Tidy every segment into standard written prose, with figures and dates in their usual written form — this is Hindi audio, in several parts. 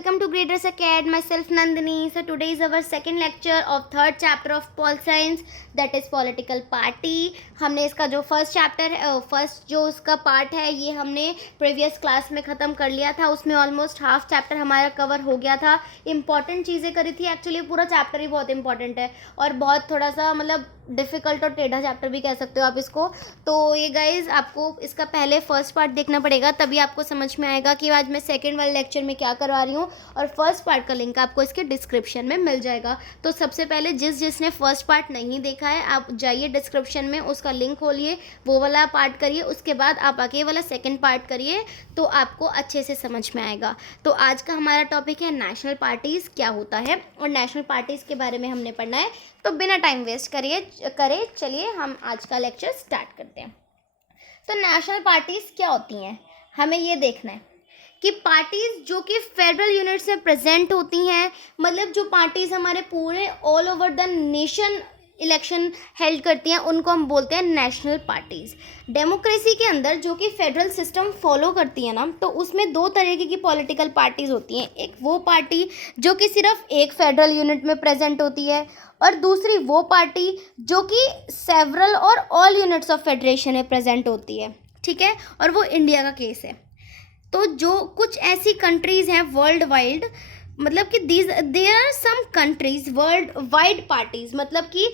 welcome to Graders Acad. Myself Nandini. So today is our second lecture of third chapter of Pol Science, that is Political Party. हमने इसका जो फर्स्ट चैप्टर है, फर्स्ट जो उसका पार्ट है, ये हमने प्रीवियस क्लास में ख़त्म कर लिया था. उसमें ऑलमोस्ट हाफ चैप्टर हमारा कवर हो गया था. इंपॉर्टेंट चीज़ें करी थी. एक्चुअली पूरा चैप्टर ही बहुत इंपॉर्टेंट है और बहुत थोड़ा सा मतलब डिफ़िकल्ट और टेढ़ा चैप्टर भी कह सकते हो आप इसको. तो ये गाइज आपको इसका पहले फर्स्ट पार्ट देखना पड़ेगा, तभी आपको समझ में आएगा कि आज मैं सेकंड वाले लेक्चर में क्या करवा रही हूँ. और फर्स्ट पार्ट का लिंक आपको इसके डिस्क्रिप्शन में मिल जाएगा. तो सबसे पहले जिसने फर्स्ट पार्ट नहीं देखा है, आप जाइए डिस्क्रिप्शन में, उसका लिंक खोलिए, वो वाला पार्ट करिए, उसके बाद आप आके वाला सेकेंड पार्ट करिए, तो आपको अच्छे से समझ में आएगा. तो आज का हमारा टॉपिक है नेशनल पार्टीज़ क्या होता है, और नेशनल पार्टीज़ के बारे में हमने पढ़ना है. तो बिना टाइम वेस्ट करें चलिए हम आज का लेक्चर स्टार्ट करते हैं. तो नेशनल पार्टीज़ क्या होती हैं, हमें ये देखना है कि पार्टीज़ जो कि फेडरल यूनिट्स में प्रेजेंट होती हैं, मतलब जो पार्टीज़ हमारे पूरे all over the nation election held करती हैं, उनको हम बोलते हैं नेशनल पार्टीज़. डेमोक्रेसी के अंदर जो कि फेडरल सिस्टम फॉलो करती है ना, तो उसमें दो तरीके की पॉलिटिकल पार्टीज़ होती हैं. एक वो पार्टी जो कि सिर्फ एक फेडरल यूनिट में प्रेजेंट होती है, और दूसरी वो पार्टी जो कि सेवरल और ऑल यूनिट्स ऑफ फेडरेशन में प्रेजेंट होती है. ठीक है, और वो इंडिया का केस है. तो जो कुछ ऐसी कंट्रीज़ हैं वर्ल्ड वाइड, मतलब कि there are some countries world wide parties, मतलब कि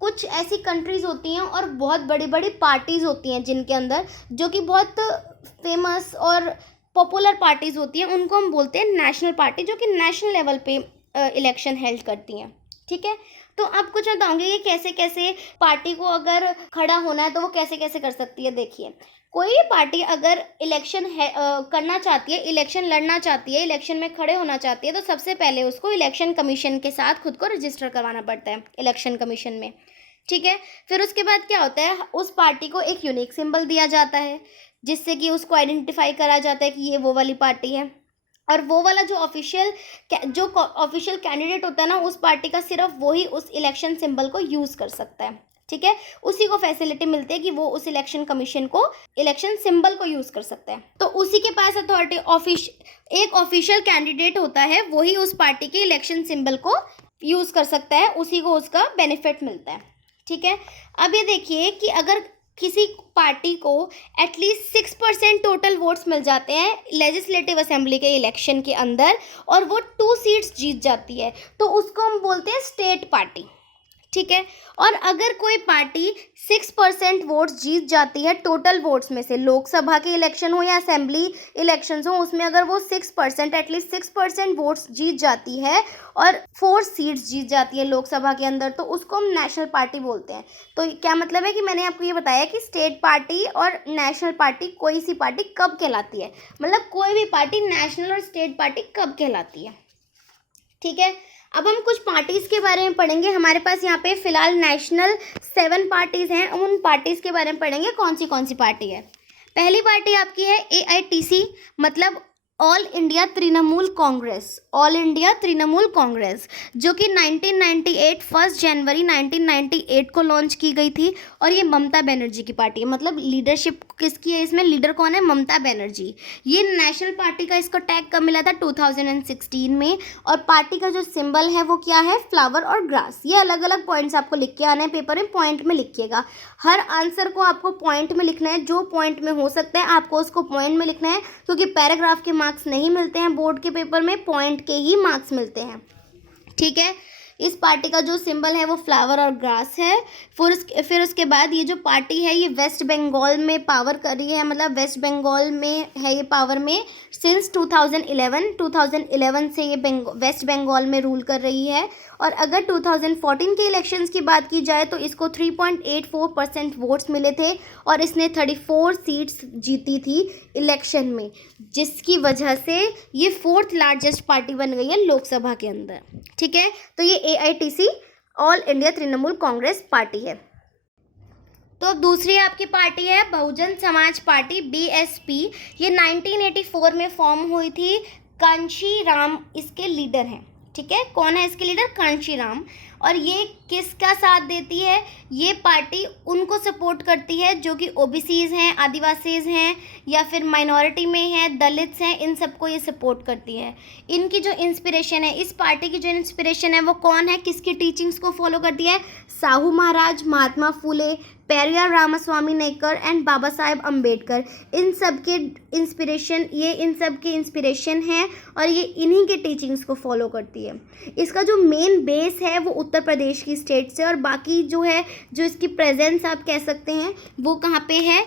कुछ ऐसी कंट्रीज़ होती हैं और बहुत बड़ी बड़ी पार्टीज़ होती हैं जिनके अंदर, जो कि बहुत फेमस और पॉपुलर पार्टीज़ होती हैं, उनको हम बोलते हैं नेशनल पार्टी, जो कि नेशनल लेवल पे इलेक्शन हेल्ड करती हैं. ठीक है, तो अब कुछ बताऊंगी कि कैसे कैसे पार्टी को अगर खड़ा होना है तो वो कैसे कैसे कर सकती है. देखिए, कोई भी पार्टी अगर इलेक्शन करना चाहती है, इलेक्शन लड़ना चाहती है, इलेक्शन में खड़े होना चाहती है, तो सबसे पहले उसको इलेक्शन कमीशन के साथ खुद को रजिस्टर करवाना पड़ता है इलेक्शन कमीशन में. ठीक है, फिर उसके बाद क्या होता है, उस पार्टी को एक यूनिक सिंबल दिया जाता है, जिससे कि उसको आइडेंटिफाई करा जाता है कि ये वो वाली पार्टी है. और वो वाला जो ऑफिशियल कैंडिडेट होता है ना उस पार्टी का, सिर्फ वही उस इलेक्शन सिंबल को यूज़ कर सकता है. ठीक है, उसी को फैसिलिटी मिलती है कि वो उस इलेक्शन कमीशन को इलेक्शन सिंबल को यूज़ कर सकता है. तो उसी के पास अथॉरिटी एक ऑफिशियल कैंडिडेट होता है, वही उस पार्टी के इलेक्शन सिंबल को यूज़ कर सकता है, उसी को उसका बेनिफिट मिलता है. ठीक है, अब ये देखिए कि अगर किसी पार्टी को एटलीस्ट 6% टोटल वोट्स मिल जाते हैं लेजिस्लेटिव असेंबली के इलेक्शन के अंदर, और वो 2 सीट्स जीत जाती है, तो उसको हम बोलते हैं स्टेट पार्टी. ठीक है, और अगर कोई पार्टी 6% वोट्स जीत जाती है टोटल वोट्स में से, लोकसभा के इलेक्शन हो या असेंबली इलेक्शंस हो, उसमें अगर वो 6% एटलीस्ट 6% वोट्स जीत जाती है और 4 सीट्स जीत जाती है लोकसभा के अंदर, तो उसको हम नेशनल पार्टी बोलते हैं. तो क्या मतलब है कि मैंने आपको ये बताया कि स्टेट पार्टी और नेशनल पार्टी कोई सी पार्टी कब कहलाती है, मतलब कोई भी पार्टी नेशनल और स्टेट पार्टी कब कहलाती है. ठीक है, अब हम कुछ पार्टीज़ के बारे में पढ़ेंगे. हमारे पास यहाँ पे फ़िलहाल नेशनल 7 पार्टीज़ हैं. उन पार्टीज़ के बारे में पढ़ेंगे कौन सी पार्टी है. पहली पार्टी आपकी है AITC, मतलब all India Trinamool Congress. All India Trinamool Congress जो कि 1998 1 जनवरी 1998 को लॉन्च की गई थी, और ये ममता बनर्जी की पार्टी है. मतलब लीडरशिप किसकी है इसमें, लीडर कौन है, ममता बनर्जी. ये नेशनल पार्टी का इसको टैग कब मिला था, 2016 में. और पार्टी का जो सिंबल है वो क्या है, फ्लावर और ग्रास. ये अलग अलग पॉइंट्स आपको लिख के आने हैं पेपर में, पॉइंट में लिखिएगा. हर आंसर को आपको पॉइंट में लिखना है, जो पॉइंट में हो सकता है आपको उसको पॉइंट में लिखना है, क्योंकि पैराग्राफ के मार्क्स नहीं मिलते हैं बोर्ड के पेपर में, पॉइंट के ही मार्क्स मिलते हैं. ठीक है, इस पार्टी का जो सिंबल है वो फ्लावर और ग्रास है. फिर उसके बाद ये जो पार्टी है ये वेस्ट बंगाल में पावर कर रही है, मतलब वेस्ट बंगाल में है ये पावर में सिंस 2011 से ये वेस्ट बंगाल में रूल कर रही है. और अगर 2014 के इलेक्शंस की बात की जाए तो इसको 3.84% वोट्स मिले थे, और इसने 34 सीट्स जीती थी इलेक्शन में, जिसकी वजह से ये 4th लार्जेस्ट पार्टी बन गई है लोकसभा के अंदर. ठीक है, तो ये AITC all India Trinamool Congress party है. तो अब दूसरी आपकी पार्टी है बहुजन समाज पार्टी, BSP. ये 1984 में फॉर्म हुई थी. कांशी राम इसके लीडर हैं. ठीक है, कौन है इसके लीडर, कांशी राम. और ये किसका साथ देती है? ये पार्टी उनको सपोर्ट करती है जो कि ओबीसीज हैं, आदिवासीज हैं, या फिर माइनॉरिटी में हैं, दलित्स हैं, इन सबको ये सपोर्ट करती है। इनकी जो इंस्पिरेशन है, इस पार्टी की जो इंस्पिरेशन है वो कौन है, किसकी टीचिंग्स को फॉलो करती है? साहू महाराज, महात्मा फुले, पेरियार रामास्वामी नायकर एंड बाबा साहेब अम्बेडकर। इन सब के इंस्पिरेशन, ये इन सब की इंस्पिरेशन है और ये इन्हीं के टीचिंग्स को फॉलो करती है। इसका जो मेन बेस है वो उत्तर प्रदेश की स्टेट से, और बाकी जो है, जो इसकी प्रेजेंस आप कह सकते हैं वो कहाँ पे है?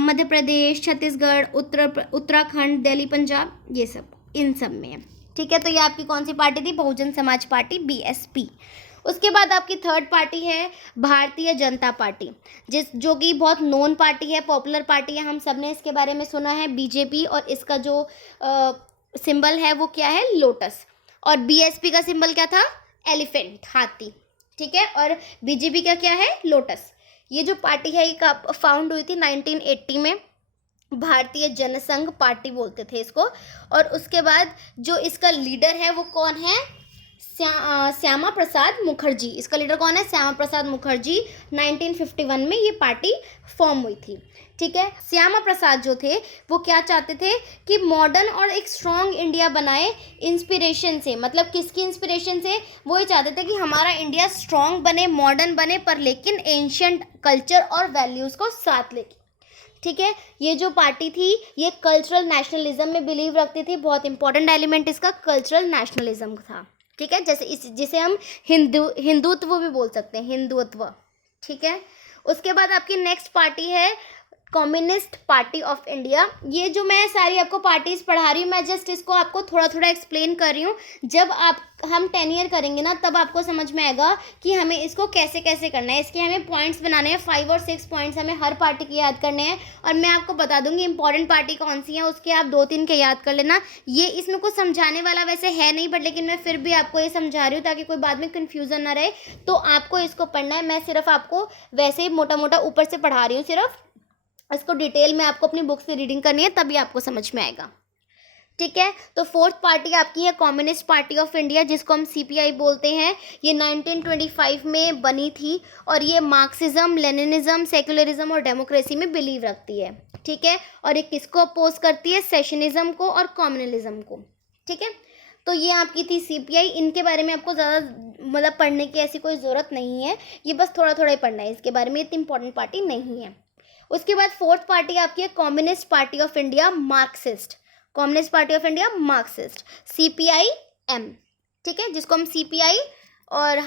मध्य प्रदेश, छत्तीसगढ़, उत्तराखंड, दिल्ली, पंजाब, ये सब इन सब में है। ठीक है, तो ये आपकी कौन सी पार्टी थी? Bahujan Samaj party, BSP. उसके बाद आपकी थर्ड पार्टी है भारतीय जनता पार्टी, जो कि बहुत नोन पार्टी है, पॉपुलर पार्टी है, हम सब ने इसके बारे में सुना है, बीजेपी। और इसका जो सिंबल है वो क्या है? लोटस। और बीएसपी का सिंबल क्या था? एलिफेंट, हाथी। ठीक है, और बीजेपी का क्या है? लोटस। ये जो पार्टी है ये फाउंड हुई थी 1980 में, भारतीय जनसंघ पार्टी बोलते थे इसको। और उसके बाद जो इसका लीडर है वो कौन है? श्यामा प्रसाद मुखर्जी। इसका लीडर कौन है? श्यामा प्रसाद मुखर्जी। 1951 में ये पार्टी फॉर्म हुई थी। ठीक है, श्यामा प्रसाद जो थे वो क्या चाहते थे कि मॉडर्न और एक स्ट्रॉन्ग इंडिया बनाए, इंस्पिरेशन से। मतलब किसकी इंस्पिरेशन से? वो ये चाहते थे कि हमारा इंडिया स्ट्रॉन्ग बने, मॉडर्न बने, पर लेकिन एंशियंट कल्चर और वैल्यूज़ को साथ लेके। ठीक है, ये जो पार्टी थी ये कल्चरल नेशनलिज्म में बिलीव रखती थी। बहुत इंपॉर्टेंट एलिमेंट इसका कल्चरल नेशनलिज्म था। ठीक है, जैसे जिसे हम हिंदुत्व भी बोल सकते हैं, हिंदुत्व। ठीक है, उसके बाद आपकी नेक्स्ट पार्टी है कम्युनिस्ट पार्टी ऑफ इंडिया। ये जो मैं सारी आपको पार्टीज पढ़ा रही हूँ, मैं जस्ट इसको आपको थोड़ा थोड़ा एक्सप्लेन कर रही हूँ। जब हम 10 ईयर करेंगे ना, तब आपको समझ में आएगा कि हमें इसको कैसे कैसे करना है। इसके हमें पॉइंट्स बनाने हैं, 5 और 6 पॉइंट्स हमें हर पार्टी के याद करने हैं। और मैं आपको बता दूंगी इंपॉर्टेंट पार्टी कौन सी है, उसके आप 2-3 के याद कर लेना। ये इसमें कुछ समझाने वाला वैसे है नहीं, बट लेकिन मैं फिर भी आपको ये समझा रही हूँ ताकि कोई बाद में कन्फ्यूज़न ना रहे। तो आपको इसको पढ़ना है, मैं सिर्फ आपको वैसे ही मोटा मोटा ऊपर से पढ़ा रही हूँ, सिर्फ इसको डिटेल में आपको अपनी बुक से रीडिंग करनी है, तभी आपको समझ में आएगा। ठीक है, तो फोर्थ पार्टी आपकी है कम्युनिस्ट पार्टी ऑफ इंडिया, जिसको हम सीपीआई बोलते हैं। ये 1925 में बनी थी और ये मार्क्सिज्म, लेनिनिज्म, सेक्युलरिज्म और डेमोक्रेसी में बिलीव रखती है। ठीक है, और ये किसको अपोज करती है? सेशनिज्म को और कम्युनलिज्म को। ठीक है, तो ये आपकी थी सीपीआई। इनके बारे में आपको ज़्यादा मतलब पढ़ने की ऐसी कोई ज़रूरत नहीं है, ये बस थोड़ा थोड़ा ही पढ़ना है, इसके बारे में इतनी इंपॉर्टेंट पार्टी नहीं है। उसके बाद फोर्थ पार्टी आपकी है Communist Party of India, Marxist. Communist Party of India Marxist, CPI M. ठीक है, जिसको हम सीपीआई और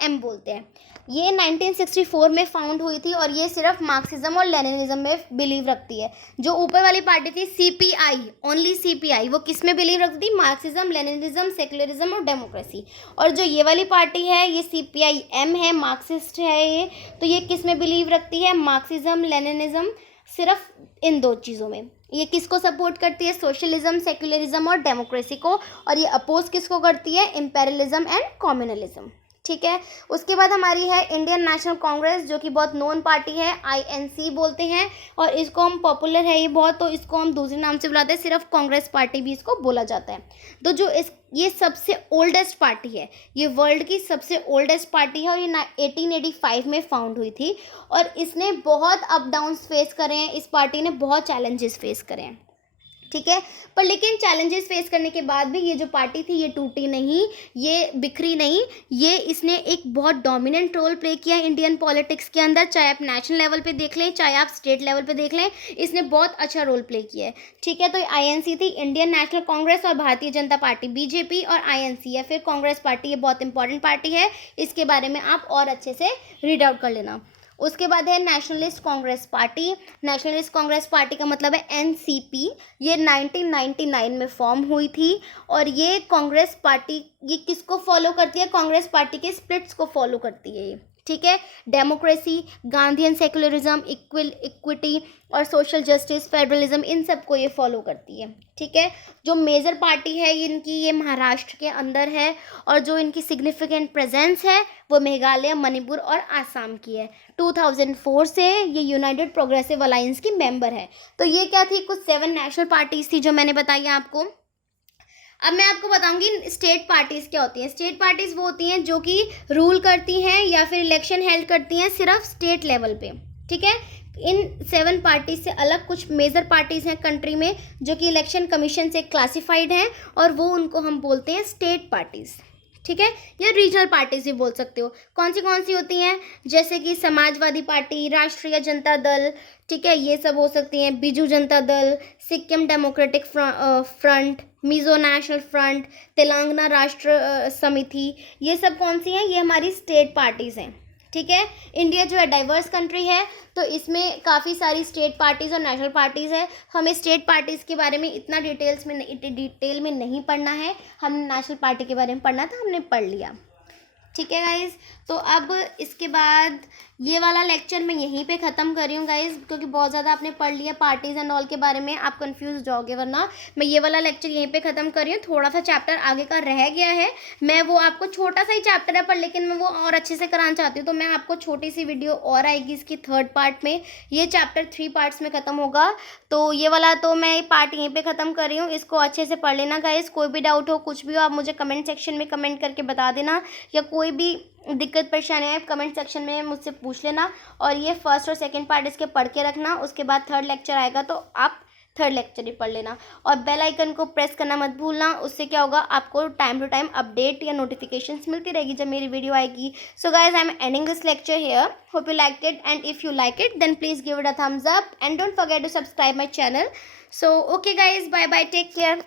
-M बोलते हैं। ये 1964 में फाउंड हुई थी और ये सिर्फ मार्क्सिज्म और लेनिनिज्म में बिलीव रखती है। जो ऊपर वाली पार्टी थी सीपीआई, ओनली सीपीआई, वो किस में बिलीव रखती थी? मार्क्सिज्म, लेनिनिज्म, सेक्युलरिज्म और डेमोक्रेसी। और जो ये वाली पार्टी है ये सीपीआई एम है, मार्क्सिस्ट है ये, तो ये किस में बिलीव रखती है? मार्क्सिज्म, लेनिनिज्म, सिर्फ इन 2 चीज़ों में। ये किसको सपोर्ट करती है? सोशलिज्म, सेक्युलरिज्म और डेमोक्रेसी को। और ये अपोज किसको करती है? Imperialism and communalism. ठीक है, उसके बाद हमारी है इंडियन नेशनल कांग्रेस, जो कि बहुत नोन पार्टी है, INC बोलते हैं। और इसको हम पॉपुलर है ये बहुत, तो इसको हम दूसरे नाम से बुलाते हैं, सिर्फ कांग्रेस पार्टी भी इसको बोला जाता है। तो जो ये सबसे ओल्डेस्ट पार्टी है, ये वर्ल्ड की सबसे ओल्डेस्ट पार्टी है और ये 1885 में फाउंड हुई थी। और इसने बहुत अप डाउन्स फेस करे हैं, इस पार्टी ने बहुत चैलेंजेस फेस करे हैं। ठीक है, पर लेकिन चैलेंजेस फेस करने के बाद भी ये जो पार्टी थी ये टूटी नहीं, ये बिखरी नहीं। ये इसने एक बहुत डोमिनेंट रोल प्ले किया इंडियन पॉलिटिक्स के अंदर, चाहे आप नेशनल लेवल पे देख लें, चाहे आप स्टेट लेवल पे देख लें, इसने बहुत अच्छा रोल प्ले किया है। ठीक है, तो INC थी इंडियन नेशनल कांग्रेस, और भारतीय जनता पार्टी बीजेपी, और INC या फिर कांग्रेस पार्टी, ये बहुत इंपॉर्टेंट पार्टी है, इसके बारे में आप और अच्छे से रीड आउट कर लेना। उसके बाद है nationalist Congress party. Nationalist Congress party का मतलब है NCP। ये 1999 में फॉर्म हुई थी और ये कांग्रेस पार्टी, ये किसको फॉलो करती है? कांग्रेस पार्टी के स्प्लिट्स को फॉलो करती है ये। ठीक है, डेमोक्रेसी, गांधीयन सेक्युलरिज्म, इक्विटी और सोशल जस्टिस, फेडरलिज्म, इन सब को ये फॉलो करती है। ठीक है, जो मेजर पार्टी है इनकी ये महाराष्ट्र के अंदर है, और जो इनकी सिग्निफिकेंट प्रेजेंस है वो मेघालय, मणिपुर और आसाम की है। 2004 से ये यूनाइटेड प्रोग्रेसिव अलायंस की मेंबर है। तो ये क्या थी? कुछ 7 नेशनल पार्टीज थी जो मैंने बताई आपको। अब मैं आपको बताऊंगी स्टेट पार्टीज़ क्या होती हैं। स्टेट पार्टीज़ वो होती हैं जो कि रूल करती हैं या फिर इलेक्शन हेल्ड करती हैं सिर्फ स्टेट लेवल पे, ठीक है। इन 7 पार्टीज से अलग कुछ मेजर पार्टीज़ हैं कंट्री में जो कि इलेक्शन कमीशन से क्लासिफाइड हैं, और वो उनको हम बोलते हैं स्टेट पार्टीज़, ठीक है, या रीजनल पार्टीज भी बोल सकते हो। कौन सी होती हैं, जैसे कि समाजवादी पार्टी, राष्ट्रीय जनता दल, ठीक है, ये सब हो सकती हैं। Biju Janata Dal, Sikkim democratic front, Mizo national front, Telangana राष्ट्र समिति, ये सब कौन सी हैं, ये हमारी स्टेट पार्टीज़ हैं, ठीक है। इंडिया जो है डाइवर्स कंट्री है, तो इसमें काफ़ी सारी स्टेट पार्टीज़ और नेशनल पार्टीज़ है। हमें स्टेट पार्टीज़ के बारे में इतना डिटेल में नहीं पढ़ना है, हमने नेशनल पार्टी के बारे में पढ़ना था, हमने पढ़ लिया, ठीक है गाइज़। तो अब इसके बाद ये वाला लेक्चर मैं यहीं पे ख़त्म कर रही हूँ गाइज़, क्योंकि बहुत ज़्यादा आपने पढ़ लिया पार्टीज़ एंड ऑल के बारे में, आप कंफ्यूज हो जाओगे, वरना मैं ये वाला लेक्चर यहीं पे ख़त्म कर रही हूँ। थोड़ा सा चैप्टर आगे का रह गया है, मैं वो आपको छोटा सा ही चैप्टर है पर लेकिन मैं वो और अच्छे से कराना चाहती हूँ, तो मैं आपको छोटी सी वीडियो और आएगी इसकी 3rd पार्ट में। ये चैप्टर 3 पार्ट्स में ख़त्म होगा, तो ये वाला तो मैं पार्ट यहीं पर ख़त्म कर रही हूँ। इसको अच्छे से पढ़ लेना गाइज़। कोई भी डाउट हो, कुछ भी हो, आप मुझे कमेंट सेक्शन में कमेंट करके बता देना, या कोई भी दिक्कत परेशानी है कमेंट सेक्शन में मुझसे पूछ लेना। और ये 1st और 2nd पार्ट इसके पढ़ के रखना, उसके बाद 3rd लेक्चर आएगा तो आप 3rd लेक्चर ही पढ़ लेना। और बेल आइकन को प्रेस करना मत भूलना, उससे क्या होगा, आपको टाइम टू टाइम अपडेट या नोटिफिकेशंस मिलती रहेगी जब मेरी वीडियो आएगी। So guys, I am ending this lecture here, hope you like it, and if you like it then please give it a thumbs up and don't forget to subscribe my channel. So okay guys, bye bye, take care.